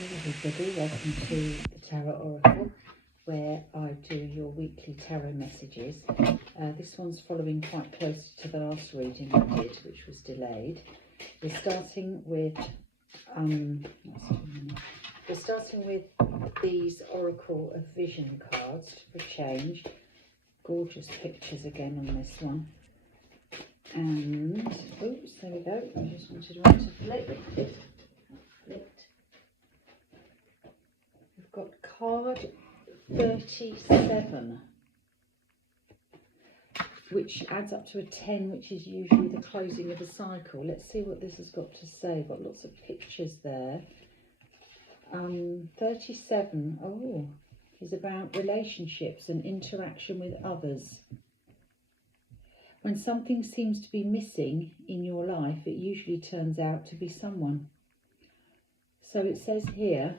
Everybody, welcome to the Tarot Oracle, where I do your weekly tarot messages. This one's following quite close to the last reading I did, which was delayed. We're starting with these Oracle of Vision cards for change. Gorgeous pictures again on this one. And oops, there we go. I just wanted one to flip. We've got card 37, which adds up to a 10, which is usually the closing of a cycle. Let's see what this has got to say. Got lots of pictures there. 37, is about relationships and interaction with others. When something seems to be missing in your life, it usually turns out to be someone. So it says here,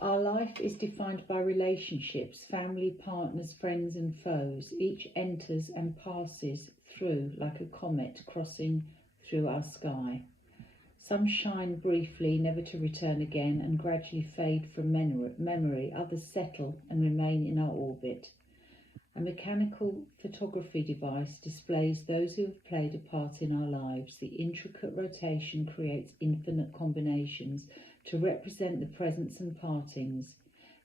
our life is defined by relationships, family, partners, friends and foes. Each enters and passes through like a comet crossing through our sky. Some shine briefly, never to return again, and gradually fade from memory. Others settle and remain in our orbit. A mechanical photography device displays those who have played a part in our lives. The intricate rotation creates infinite combinations to represent the presents and partings.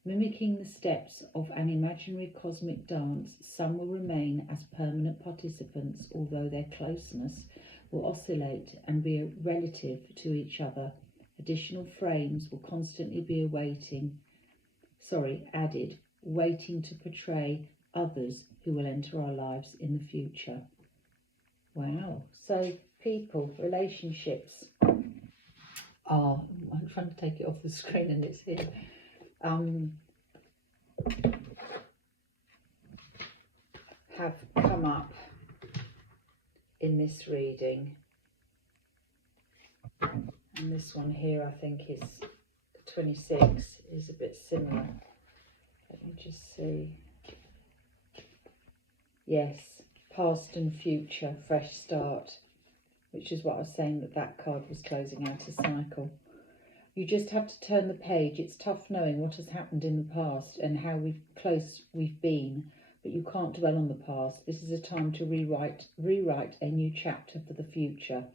Mimicking the steps of an imaginary cosmic dance, some will remain as permanent participants, although their closeness will oscillate and be relative to each other. Additional frames will constantly be added, waiting to portray others who will enter our lives in the future. Wow. So people, relationships are, I'm trying to take it off the screen and it's here, have come up in this reading. And this one here, I think, is 26, is a bit similar. Let me just see. Yes, past and future, fresh start, which is what I was saying, that card was closing out a cycle. You just have to turn the page. It's tough knowing what has happened in the past and how close we've been, but you can't dwell on the past. This is a time to rewrite a new chapter for the future.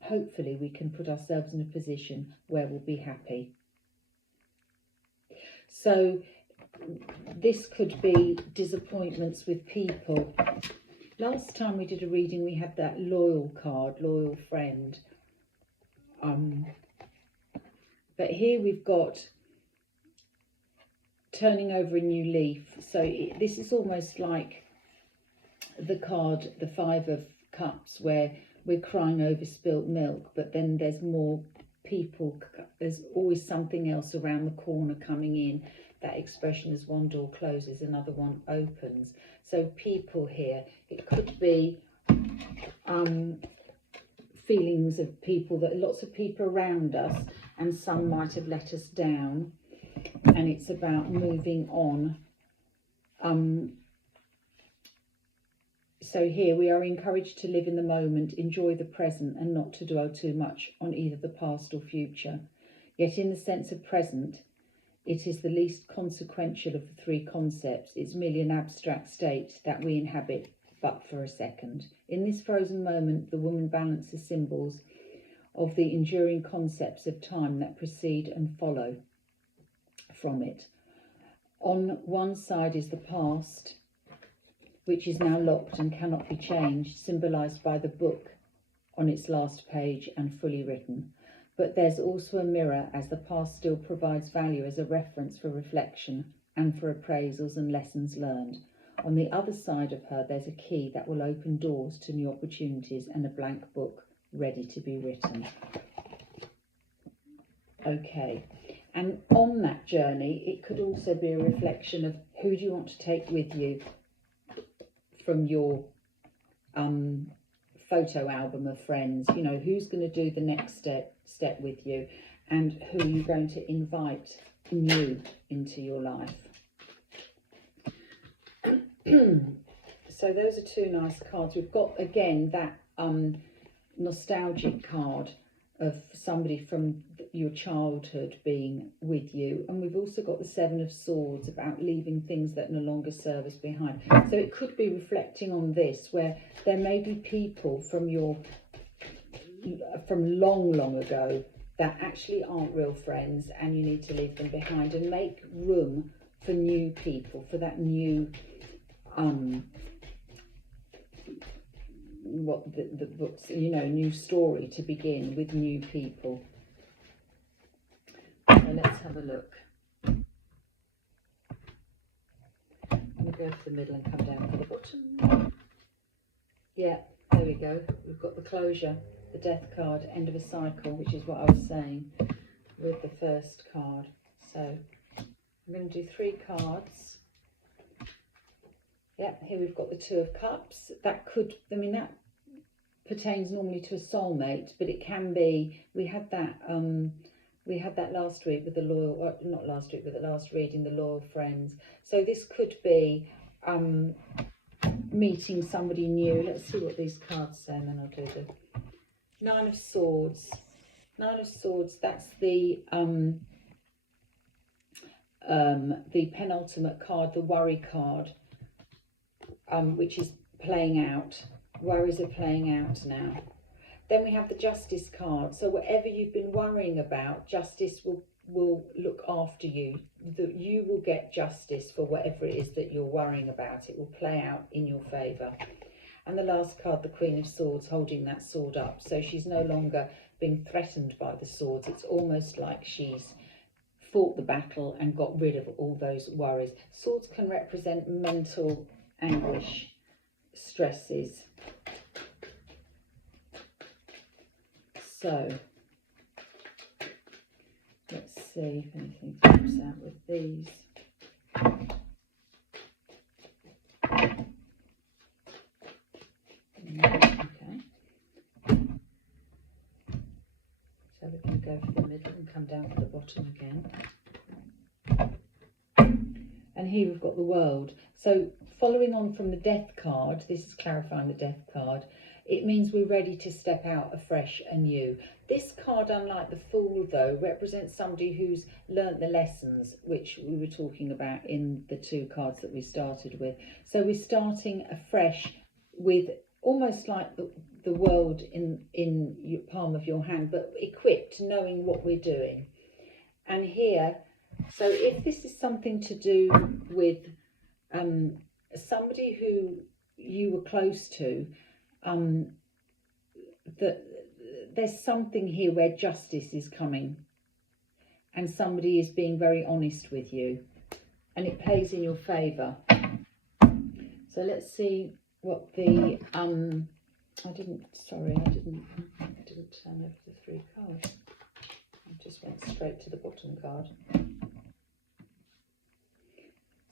Hopefully we can put ourselves in a position where we'll be happy. So this could be disappointments with people. Last time we did a reading, we had that loyal card, loyal friend. But here we've got turning over a new leaf. So this is almost like the card, the 5 of Cups, where we're crying over spilt milk, but then there's more people. There's always something else around the corner coming in. That expression, as one door closes, another one opens. So people here, it could be feelings of people, that lots of people around us, and some might have let us down, and it's about moving on. So here we are encouraged to live in the moment, enjoy the present, and not to dwell too much on either the past or future. Yet in the sense of present, it is the least consequential of the 3 concepts. It's merely an abstract state that we inhabit but for a second. In this frozen moment, the woman balances symbols of the enduring concepts of time that precede and follow from it. On one side is the past, which is now locked and cannot be changed, symbolised by the book on its last page and fully written. But there's also a mirror, as the past still provides value as a reference for reflection and for appraisals and lessons learned. On the other side of her, there's a key that will open doors to new opportunities and a blank book ready to be written. Okay, and on that journey, it could also be a reflection of who do you want to take with you from your photo album of friends. You know, who's going to do the next step with you, and who are you going to invite new into your life. So those are 2 nice cards. We've got again that nostalgic card of somebody from your childhood being with you. And we've also got the Seven of Swords, about leaving things that no longer serve us behind. So it could be reflecting on this, where there may be people from long ago that actually aren't real friends, and you need to leave them behind and make room for new people, for that new the books, new story to begin with new people. So let's have a look. I'm going to go for the middle and come down for the bottom. Yeah, there we go. We've got the closure, the death card, end of a cycle, which is what I was saying with the first card. So I'm going to do 3 cards. Yeah, here we've got the Two of Cups. That could, that pertains normally to a soulmate, but it can be, we had that last week with the loyal, not last week, but the last reading, the loyal friends. So this could be meeting somebody new. Let's see what these cards say, and then I'll do the Nine of Swords. Nine of Swords, that's the penultimate card, the worry card, which is playing out. Worries are playing out now. Then we have the Justice card. So whatever you've been worrying about, Justice will look after you. You will get justice for whatever it is that you're worrying about. It will play out in your favour. And the last card, the Queen of Swords, holding that sword up. So she's no longer being threatened by the swords. It's almost like she's fought the battle and got rid of all those worries. Swords can represent mental anguish, stresses. So let's see if anything pops out with these. Okay. So we're going to go for the middle and come down to the bottom again. And here we've got the World. So following on from the Death card, this is clarifying the Death card, it means we're ready to step out afresh and new. This card, unlike the Fool though, represents somebody who's learnt the lessons, which we were talking about in the 2 cards that we started with. So we're starting afresh with almost like the world in your palm of your hand, but equipped, knowing what we're doing. And here, so if this is something to do with somebody who you were close to, that there's something here where justice is coming and somebody is being very honest with you, and it plays in your favour. So let's see what the I didn't turn over the 3 cards. I just went straight to the bottom card.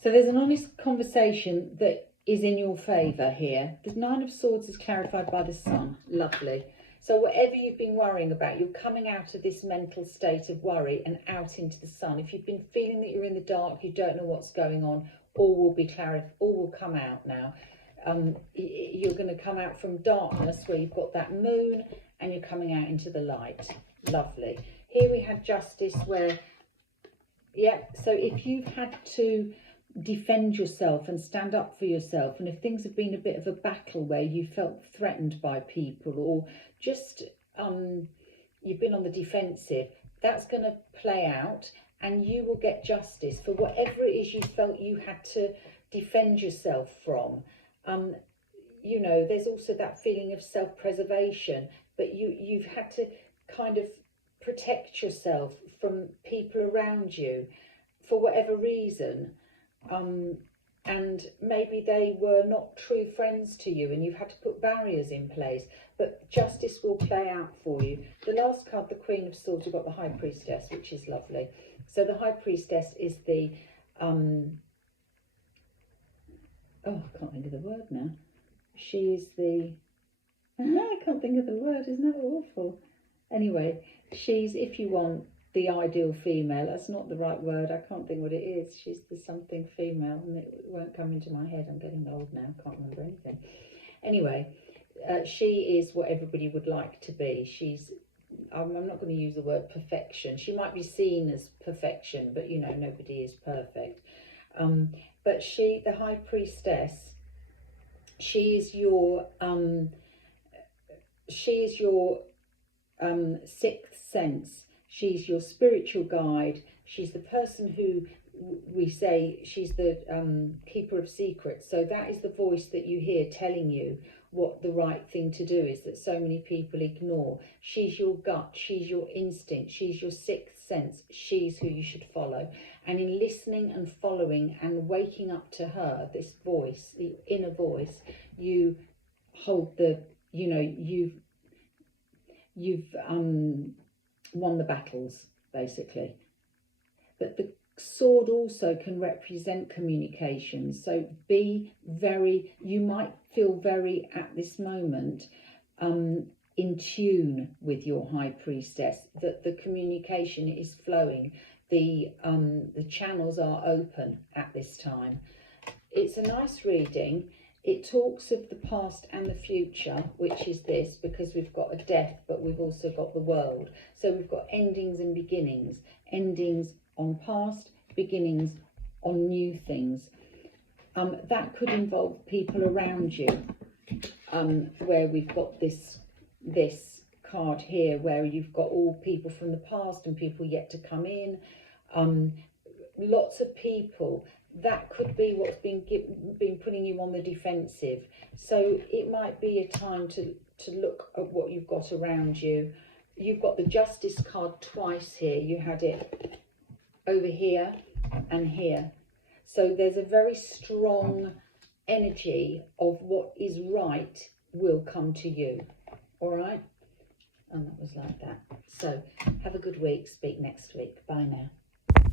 So there's an honest conversation that is in your favour here. The Nine of Swords is clarified by the Sun. Lovely. So whatever you've been worrying about, you're coming out of this mental state of worry and out into the sun. If you've been feeling that you're in the dark, you don't know what's going on, all will be all will come out now. You're going to come out from darkness where you've got that moon, and you're coming out into the light. Lovely. Here we have Justice, where, yeah, so if you've had to defend yourself and stand up for yourself, and if things have been a bit of a battle where you felt threatened by people, or just you've been on the defensive, that's going to play out, and you will get justice for whatever it is you felt you had to defend yourself from. You know, there's also that feeling of self-preservation, but you've had to kind of protect yourself from people around you for whatever reason. And maybe they were not true friends to you, and you've had to put barriers in place, but justice will play out for you. The last card, the Queen of Swords, you've got the High Priestess, which is lovely. So the High Priestess is the oh, I can't think of the word now. She is the I can't think of the word, isn't that awful? Anyway, she's, if you want, the ideal female. That's not the right word. I can't think what it is. She's the something female, and it won't come into my head. I'm getting old now. Can't remember anything. Anyway, she is what everybody would like to be. She's I'm not going to use the word perfection. She might be seen as perfection, but you know, nobody is perfect. But she, the High Priestess, she is your sixth sense. She's your spiritual guide. She's the person who we say she's the keeper of secrets. So that is the voice that you hear telling you what the right thing to do is, that so many people ignore. She's your gut, she's your instinct, she's your sixth sense, she's who you should follow. And in listening and following and waking up to her, this voice, the inner voice, you hold the, you know, you've won the battles, basically. But the sword also can represent communication. So be very, you might feel very at this moment in tune with your High Priestess, that the communication is flowing, the channels are open at this time. It's a nice reading. It talks of the past and the future, which is this, because we've got a death, but we've also got the world. So we've got endings and beginnings, endings on past, beginnings on new things. That could involve people around you, where we've got this card here, where you've got all people from the past and people yet to come in. Lots of people. That could be what's been putting you on the defensive. So it might be a time to look at what you've got around you. You've got the Justice card twice here. You had it over here and here. So there's a very strong energy of what is right will come to you. All right? And that was like that. So have a good week. Speak next week. Bye now.